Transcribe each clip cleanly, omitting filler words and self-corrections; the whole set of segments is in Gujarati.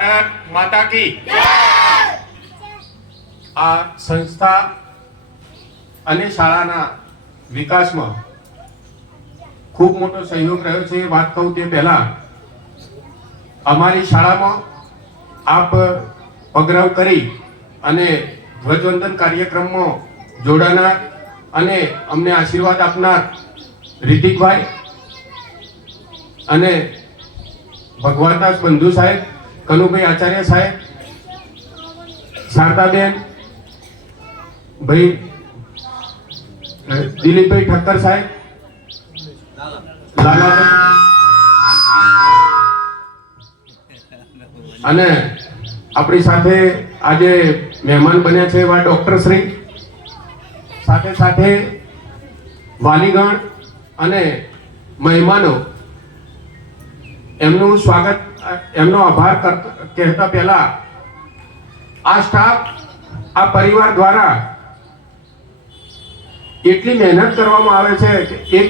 માતા કી આ સંસ્થા અને શાળાના વિકાસમાં ખૂબ મોટો સહયોગ રહ્યો છે. વાત કહું તે પહેલા અમારી શાળામાં આપ પગરવ કરી અને ધ્વજવંદન કાર્યક્રમમાં જોડાનાર અને અમને આશીર્વાદ આપનાર રિતિકભાઈ અને ભગવાનદાસ બંધુ સાહેબ, કનુભાઈ આચાર્ય સાહેબ, શારદાબેન ભાઈ, દિલીપભાઈ ઠક્કર સાહેબ, અને આપણી સાથે આજે મહેમાન બન્યા છે એવા ડોક્ટર શ્રી, સાથે સાથે વાલીગણ અને મહેમાનો, એમનું સ્વાગત, એમનો આભાર કહેતા પહેલા આ સ્ટાફ, આ પરિવાર દ્વારા એટલી મહેનત કરવામાં આવે છે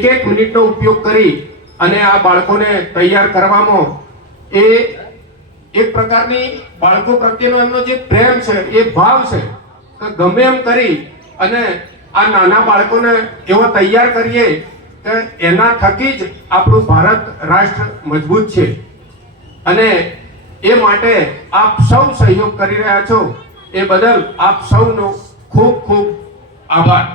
કે એક મિનિટનો ઉપયોગ કરી અને આ બાળકોને તૈયાર કરવામાં એ એક પ્રકારની બાળકો પ્રત્યેનો એમનો જે પ્રેમ છે, એ ભાવ છે કે ગમે એમ કરી અને આ નાના બાળકોને એવો તૈયાર કરીએ કે એના થકી જ આપણું ભારત રાષ્ટ્ર મજબૂત છે. અને એ માટે આપ સૌ સહયોગ કરી રહ્યા છો, એ બદલ આપ સૌનો ખૂબ ખૂબ આભાર.